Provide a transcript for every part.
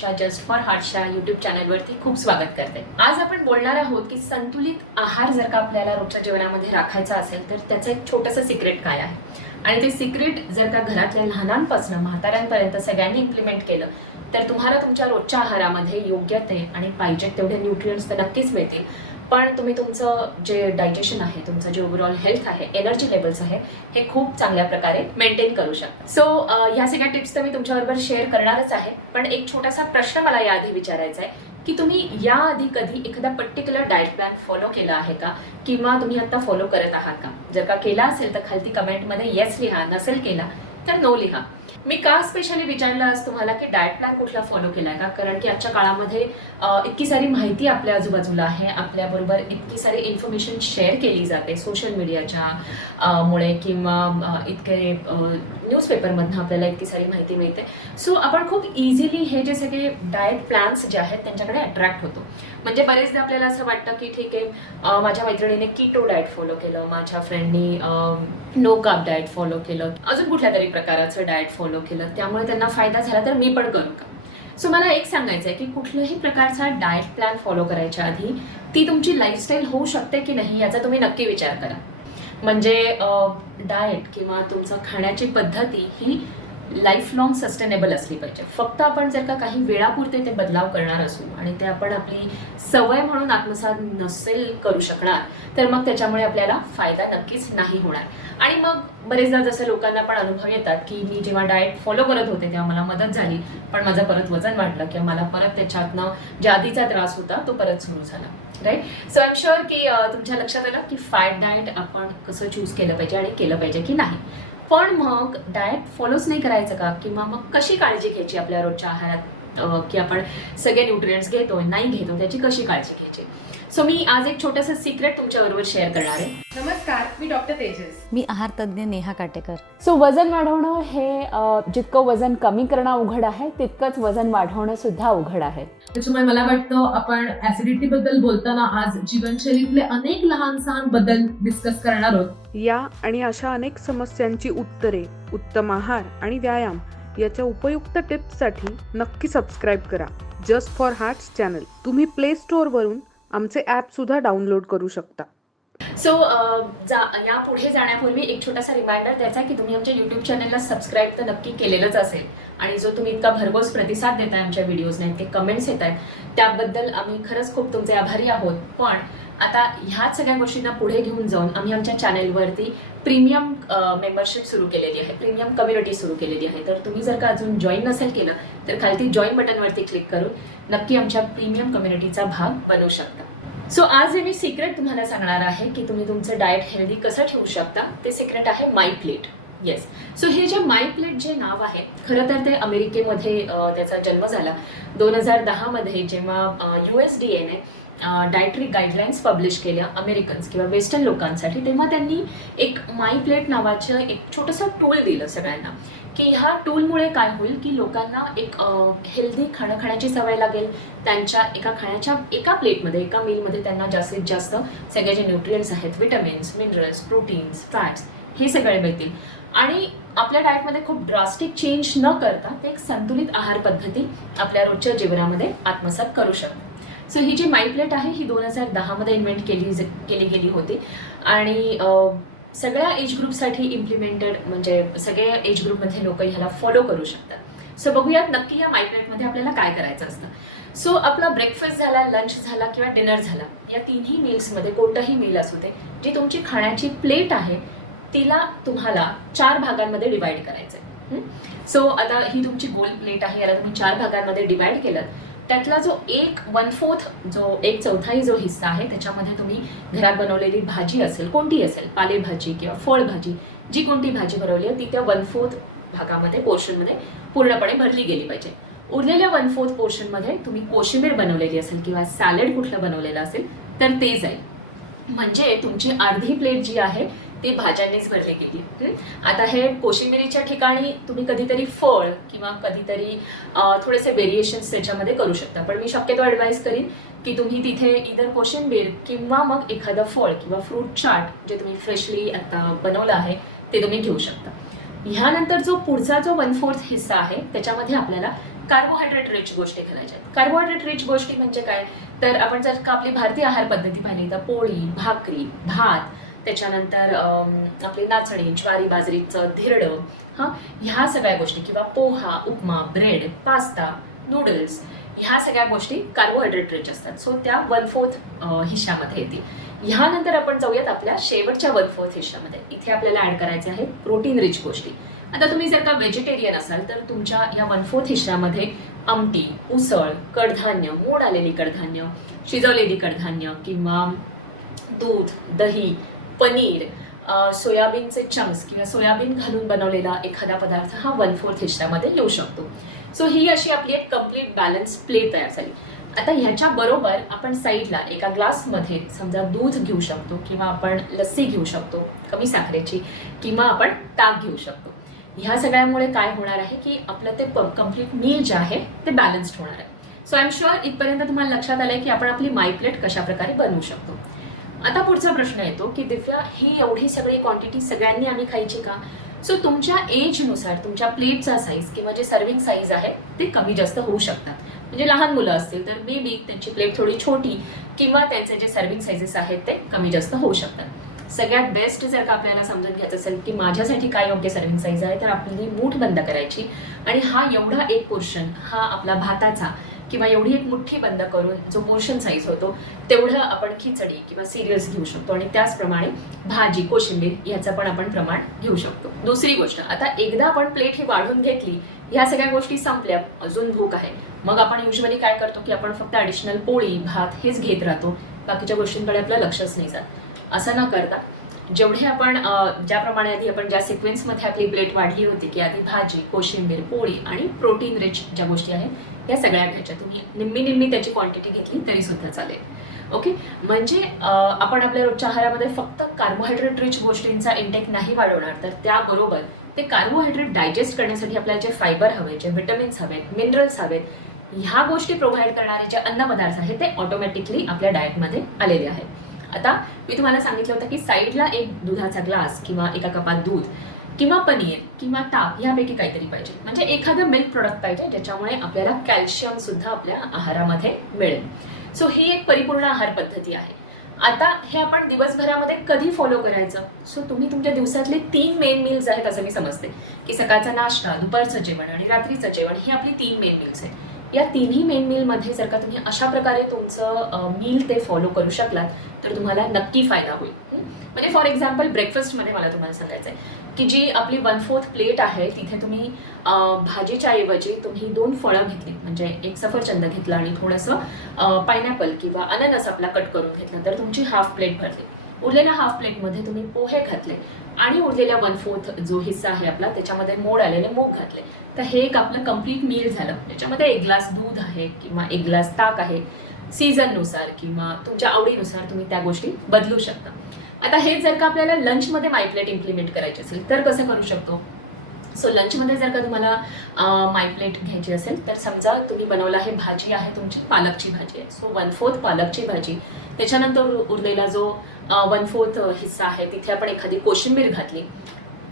तुमच्या just for हार्टच्या YouTube चॅनलवरती खूप स्वागत करते. आज आपण बोलणार आहोत की संतुलित आहार जर का आपल्याला रोजच्या जेवणामध्ये राखायचा असेल तर त्याचं एक छोटंसं सिक्रेट काय आहे? आणि ते सिक्रेट जर का घरातल्या लहानांपासून म्हाताऱ्यांपर्यंत सगळ्यांनी इम्प्लिमेंट केलं तर तुम्हाला तुमच्या रोजच्या आहारामध्ये योग्य ते आणि पाहिजे तेवढे न्यूट्रियन्स तर नक्कीच मिळतील. पण तुम्ही तुमचं जे डायजेशन आहे तुमचं जे ओव्हरऑल हेल्थ आहे एनर्जी लेवल्स आहे हे खूप चांगल्या प्रकारे मेंटेन करू शकता. सो ह्या सगळ्या टिप्स तर मी तुमच्याबरोबर शेअर करणारच आहे. पण एक छोटासा प्रश्न मला याआधी विचारायचा आहे की तुम्ही याआधी कधी एखादा पर्टिक्युलर डाएट प्लॅन फॉलो केला आहे का? किंवा तुम्ही आत्ता फॉलो करत आहात का? जर का केला असेल तर खालती कमेंटमध्ये येस लिहा नसेल केला तर नो लिहा. मी का स्पेशली विचारलं आज तुम्हाला की डाएट प्लॅन कुठला फॉलो केलाय का? कारण की आजच्या काळामध्ये इतकी सारी माहिती आपल्या आजूबाजूला आहे. आपल्याबरोबर इतकी सारी इन्फॉर्मेशन शेअर केली जाते सोशल मीडियाच्या मुळे किंवा इतके न्यूजपेपरमधनं आपल्याला इतकी सारी माहिती मिळते. सो आपण खूप इझिली हे जे सगळे डाएट प्लॅन्स जे आहेत त्यांच्याकडे अट्रॅक्ट होतो. म्हणजे बरेचदा आपल्याला असं वाटतं की ठीक आहे माझ्या मैत्रिणीने किटो डाएट फॉलो केलं माझ्या फ्रेंडनी नो काप डाएट फॉलो केलं. अजून कुठल्या तरी प्रकाराचं डाएट फॉलो केलं त्यामुळे त्यांना फायदा झाला तर मी पण करू का? सो मला एक सांगायचं आहे की कुठल्याही प्रकारचा डाएट प्लॅन फॉलो करायच्या आधी ती तुमची लाईफस्टाईल होऊ शकते की नाही याचा तुम्ही नक्की विचार करा. म्हणजे डाएट किंवा तुमचं खाण्याची पद्धती ही लाईफ लॉंग सस्टेनेबल असली पाहिजे. फक्त आपण जर का काही वेळापुरते ते बदलाव करणार असू आणि ते आपण आपली सवय म्हणून आत्मसात नसेल करू शकणार तर मग त्याच्यामुळे आपल्याला फायदा नक्कीच नाही होणार. आणि मग बरेचदा जसं लोकांना पण अनुभव येतात की मी जेव्हा डाएट फॉलो करत होते तेव्हा मला मदत झाली पण माझं परत वजन वाढलं किंवा मला परत त्याच्यातनं ज्या आधीचा त्रास होता तो परत सुरू झाला. Right so I am sure की तुमच्या लक्षात आलं की फॅट डाएट आपण कसं चूज केलं पाहिजे आणि केलं पाहिजे की नाही. पण मग डाएट फॉलोच नाही करायचं का? किंवा मग कशी काळजी घ्यायची आपल्या रोजच्या आहारात? की आपण सगळे न्यूट्रियंट्स घेतो नाही घेतो त्याची कशी काळजी घ्यायची? सो मी आज एक छोटंसं सिक्रेट तुमच्याबरोबर शेअर करणार आहे. नमस्कार मी डॉक्टर तेजस. मी आहार तज्ज्ञ नेहा काटेकर. सो वजन वाढवणं हे जितकं वजन कमी करणं अवघड आहे तितकंच वजन वाढवणं सुद्धा अवघड आहे. त्याच्यामुळे मला वाटतं आपण ऍसिडिटी बद्दल बोलताना आज जीवनशैलीतले अनेक लहान सहान बदल डिस्कस करणार आहोत. या आणि अशा अनेक समस्यांची उत्तरे उत्तम आहार आणि व्यायाम याच्या उपयुक्त टिप्ससाठी नक्की सबस्क्राईब करा. जस्ट फॉर हार्ट्स चॅनल तुम्ही प्ले स्टोअरवरून आमचे ॲप सुद्धा डाउनलोड करू शकता. सो uh, जा या पुढे जाण्यापूर्वी एक छोटासा रिमाइंडर द्यायचा की तुम्ही आमच्या यूट्यूब चॅनलला सबस्क्राईब तर नक्की केलेलंच असेल. आणि जो तुम्ही इतका भरघोस प्रतिसाद देताय आमच्या व्हिडिओजना इतके कमेंट्स येत आहेत त्याबद्दल आम्ही खरंच खूप तुमचे आभारी आहोत. पण आता ह्याच सगळ्या गोष्टींना पुढे घेऊन जाऊन आम्ही आमच्या चॅनेलवरती प्रीमियम मेंबरशिप सुरू केलेली आहे प्रीमियम कम्युनिटी सुरू केलेली आहे. तर तुम्ही जर का अजून जॉईन नसेल केलं तर खालती जॉईन बटनवरती क्लिक करून नक्की आमच्या प्रीमियम कम्युनिटीचा भाग बनवू शकता. सो आज हे मी सिक्रेट तुम्हाला सांगणार आहे की तुम्ही तुमचं डाएट हेल्दी कसं ठेवू शकता? ते सिक्रेट आहे माय प्लेट येस सो हे जे माय प्लेट जे नाव आहे खरं तर ते अमेरिकेमध्ये त्याचा जन्म झाला. दोन हजार दहामध्ये जेव्हा यू एस डी एने डायटरी गाईडलाईन्स पब्लिश केल्या अमेरिकन्स किंवा वेस्टर्न लोकांसाठी तेव्हा त्यांनी एक माय प्लेट नावाचं एक छोटंसं टूल दिलं सगळ्यांना. की ह्या टूलमुळे काय होईल की लोकांना एक हेल्दी खाणं खाण्याची सवय लागेल. त्यांच्या एका खाण्याच्या एका प्लेटमध्ये एका मीलमध्ये त्यांना जास्तीत जास्त सगळे जे न्यूट्रियन्स आहेत. विटॅमिन्स मिनरल्स प्रोटीन्स फॅट्स हे सगळे मिळतील. आणि आपल्या डाएटमध्ये खूप ड्रास्टिक चेंज न करता ते एक संतुलित आहार पद्धती आपल्या रोजच्या जीवनामध्ये आत्मसात करू शकतात. सो ही जी माय प्लेट आहे ही दोन हजार दहामध्ये इन्व्हेंट केली केली गेली होती. आणि सगळ्या एज ग्रुपसाठी इम्प्लिमेंटेड म्हणजे सगळ्या एज ग्रुपमध्ये लोक ह्याला फॉलो करू शकतात. सो बघूयात नक्की या मायप्लेटमध्ये आपल्याला काय करायचं असतं. सो आपला ब्रेकफास्ट झाला लंच झाला किंवा डिनर झाला या तिन्ही मील्समध्ये कोणतंही मील असू दे जी तुमची खाण्याची प्लेट आहे तिला तुम्हाला चार भागांमध्ये डिवाईड करायचं आहे सो आता ही तुमची गोल प्लेट आहे याला तुम्ही चार भागांमध्ये डिवाईड केलं त्यातला जो एक वन फोर्थ जो एक चौथाई जो हिस्सा आहे त्याच्यामध्ये तुम्ही घरात बनवलेली भाजी असेल कोणती असेल? पालेभाजी किंवा फळभाजी जी कोणती भाजी बनवली आहे ती त्या वन फोर्थ भागामध्ये पोर्शनमध्ये पूर्णपणे भरली गेली पाहिजे. उरलेल्या वन फोर्थ पोर्शनमध्ये तुम्ही कोशिंबीर बनवलेली असेल किंवा सॅलड कुठलं बनवलेलं असेल तर ते जाईल. म्हणजे तुमची अर्धी प्लेट जी आहे ती भाज्यांनीच भरली गेली. आता हे कोशिंबिरीच्या ठिकाणी तुम्ही कधीतरी फळ किंवा कधीतरी थोडेसे व्हेरिएशन्स त्याच्यामध्ये करू शकता. पण मी शक्यतो ॲडवाईस करीन की तुम्ही तिथे इधर कोशिंबीर किंवा मग एखादं फळ किंवा फ्रूट चाट जे तुम्ही फ्रेशली आता बनवलं आहे ते तुम्ही घेऊ शकता. ह्यानंतर जो पुढचा जो वन फोर्थ हिस्सा आहे त्याच्यामध्ये आपल्याला कार्बोहायड्रेट रिच गोष्टी घालायच्या कार्बोहायड्रेट रिच गोष्टी म्हणजे काय? तर आपण जर का आपली भारतीय आहार पद्धती पाहिली तर पोळी भाकरी भात त्याच्यानंतर आपली नाचणी ज्वारी बाजरीचं धिरडं हां ह्या सगळ्या गोष्टी किंवा poha upma bread pasta noodles ह्या सगळ्या गोष्टी कार्बोहायड्रेट रिच असतात. सो त्या वन फोर्थ हिश्श्यामध्ये येतील. ह्यानंतर आपण जाऊयात आपल्या शेवटच्या वन फोर्थ हिश्श्यामध्ये इथे आपल्याला ॲड करायचे आहेत प्रोटीन रिच गोष्टी. आता तुम्ही जर का व्हेजिटेरियन असाल तर तुमच्या या वन फोर्थ हिश्यामध्ये आमटी उसळ कडधान्य मोड आलेली कडधान्य शिजवलेली कडधान्य किंवा दूध दही पनीर सोयाबीनचे चंक्स किंवा सोयाबीन घालून बनवलेला एखादा पदार्थ हा वन फोर्थ हिश्यामध्ये येऊ शकतो. सो ही अशी आपली एक कंप्लीट बॅलन्स प्लेट तयार झाली. आता ह्याच्या बरोबर आपण साईडला एका ग्लासमध्ये समजा दूध घेऊ शकतो किंवा आपण लस्सी घेऊ शकतो कमी साखरेची किंवा आपण ताक घेऊ शकतो. ह्या सगळ्यामुळे काय होणार आहे की आपलं ते कंप्लीट मील जे आहे ते बॅलन्स्ड होणार आहे. सो आय एम शुअर इथपर्यंत तुम्हाला लक्षात आलं आहे की आपण आपली माय प्लेट कशा प्रकारे बनवू शकतो. आता पुढचा प्रश्न येतो की दिव्या ही एवढी सगळी क्वांटिटी सगळ्यांनी आम्ही खायची का? सो तुमच्या एजनुसार तुमच्या प्लेटचा साईज किंवा जे सर्विंग साईज आहे ते कमी जास्त होऊ शकतात. म्हणजे लहान मुलं असतील तर मे बी त्यांची प्लेट थोडी छोटी किंवा त्यांचे जे सर्विंग साईजेस आहेत ते कमी जास्त होऊ शकतात. सगळ्यात बेस्ट जर का आपल्याला समजून घ्यायचं असेल की माझ्यासाठी काय योग्य सर्विंग साईज आहे तर आपली मूठ बंद करायची. आणि हा एवढा एक पोर्शन हा आपला भाताचा किंवा एवढी एक मुठ्ठी बंद करून जो मोशन साईज होतो तेवढं आपण खिचडी किंवा सिरियल्स घेऊ शकतो. आणि त्याचप्रमाणे भाजी कोशिंबीर याचं पण आपण प्रमाण घेऊ शकतो. दुसरी गोष्ट आता एकदा आपण प्लेट ही वाढून घेतली ह्या सगळ्या गोष्टी संपल्या. अजून भूक आहे. मग आपण युजली काय करतो की आपण फक्त ॲडिशनल पोळी भात हेच घेत राहतो. बाकीच्या गोष्टींकडे आपलं लक्षच नाही जात. असं न करता जेवढे आपण ज्याप्रमाणे आधी आपण ज्या सिक्वेन्समध्ये आपली प्लेट वाढली होती की आधी भाजी कोशिंबीर पोळी आणि प्रोटीन रिच ज्या गोष्टी आहेत या सगळ्या घ्यायच्या तुम्ही निम्मी निम्मी त्याची क्वांटिटी घेतली तरी सुद्धा चालेल. ओके म्हणजे आपण आपल्या रोजच्या आहारामध्ये फक्त कार्बोहायड्रेट रिच गोष्टींचा इंटेक नाही वाढवणार तर त्याबरोबर ते कार्बोहायड्रेट डायजेस्ट करण्यासाठी आपल्याला जे फायबर हवे जे विटमिन्स हवेत मिनरल्स हवेत ह्या गोष्टी प्रोव्हाइड करणारे जे अन्नपदार्थ आहेत ते ऑटोमॅटिकली आपल्या डाएटमध्ये आलेले आहेत. आता मी तुम्हाला सांगितलं होतं की साईडला एक दुधाचा ग्लास किंवा एका कपात दूध किंवा पनीर किंवा ताप यापैकी काहीतरी पाहिजे. म्हणजे एखादं मिल्क प्रोडक्ट पाहिजे ज्याच्यामुळे आपल्याला कॅल्शियम सुद्धा आपल्या आहारामध्ये मिळेल. सो ही एक परिपूर्ण आहार पद्धती आहे. आता हे आपण दिवसभरामध्ये कधी फॉलो करायचं? सो तुम्ही तुमच्या दिवसातले तीन मेन मील्स आहेत असं मी समजते. की सकाळचा नाश्ता दुपारचं जेवण आणि रात्रीचं जेवण ही आपली तीन मेन मील्स आहेत. या तिन्ही मेन मीलमध्ये जर का तुम्ही अशा प्रकारे तुमचं मील ते फॉलो करू शकलात तर तुम्हाला नक्की फायदा होईल. म्हणजे फॉर एक्झाम्पल ब्रेकफास्टमध्ये मला तुम्हाला सांगायचं आहे की जी आपली वन फोर्थ प्लेट आहे तिथे तुम्ही भाजीच्या ऐवजी तुम्ही दोन फळं घेतली. म्हणजे एक सफरचंद घेतलं आणि थोडंसं पायनॅपल किंवा अननस आपला कट करून घेतलं. तर तुमची हाफ प्लेट भरली. उरलेल्या हाफ प्लेटमध्ये तुम्ही पोहे घातले आणि उरलेल्या वन फोर्थ जो हिस्सा आहे आपला त्याच्यामध्ये मोड आलेले मूग घातले. तर हे एक आपलं कंप्लीट मील झालं. त्याच्यामध्ये एक ग्लास दूध आहे किंवा एक ग्लास ताक आहे. सीझननुसार किंवा तुमच्या आवडीनुसार तुम्ही त्या गोष्टी बदलू शकता. आता हे जर का आपल्याला लंचमध्ये माय प्लेट इम्प्लिमेंट करायची असेल तर कसं करू शकतो? सो लंचमध्ये जर का तुम्हाला माय प्लेट घ्यायची असेल तर समजा तुम्ही बनवलं आहे भाजी आहे तुमची पालकची भाजी आहे. सो वन फोर्थ पालकची भाजी. त्याच्यानंतर उरलेला जो वन फोर्थ हिस्सा आहे तिथे आपण एखादी कोशिंबीर घातली.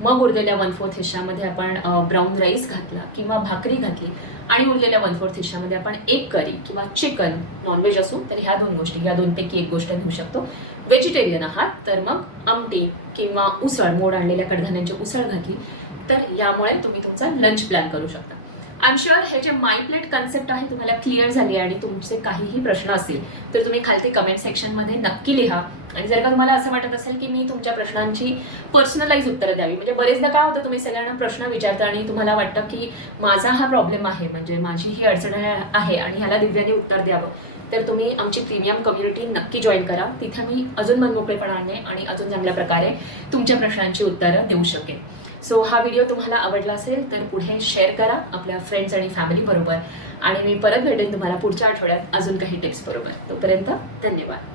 मग उरलेल्या वन फोर्थ हिश्श्यामध्ये आपण ब्राऊन राईस घातला किंवा भाकरी घातली आणि उरलेल्या वन फोर्थ हिश्श्यामध्ये आपण एक करी किंवा चिकन नॉनव्हेज असू तर ह्या दोन गोष्टी या दोनपैकी एक गोष्ट घेऊ शकतो. व्हेजिटेरियन आहात तर मग आमटी किंवा उसळ मोड आणलेल्या कडधान्यांची उसळ घातली तर यामुळे तुम्ही तुमचा लंच प्लॅन करू शकता. आयम शुअर हे जे माय प्लेट कन्सेप्ट आहे तुम्हाला क्लिअर झाली आहे आणि तुमचे काहीही प्रश्न असतील तर तुम्ही खालती कमेंट सेक्शनमध्ये नक्की लिहा. आणि जर का तुम्हाला असं वाटत असेल की मी तुमच्या प्रश्नांची पर्सनलाइज उत्तरं द्यावी म्हणजे बरेचदा काय होतं तुम्ही सगळ्यांना प्रश्न विचारता आणि तुम्हाला वाटतं की माझा हा प्रॉब्लेम आहे म्हणजे माझी ही अडचण आहे आणि ह्याला दिव्याने उत्तर द्यावं तर तुम्ही आमची प्रीमियम कम्युनिटी नक्की जॉईन करा. तिथे मी अजून मनमोकळेपणाने आणि अजून चांगल्या प्रकारे तुमच्या प्रश्नांची उत्तरं देऊ शकेन. सो हा व्हिडिओ तुम्हाला आवडला असेल तर पुढे शेअर करा आपल्या फ्रेंड्स आणि फॅमिली बरोबर. आणि मी परत भेटेन तुम्हाला पुढच्या आठवड्यात अजून काही टिप्स बरोबर. तोपर्यंत धन्यवाद.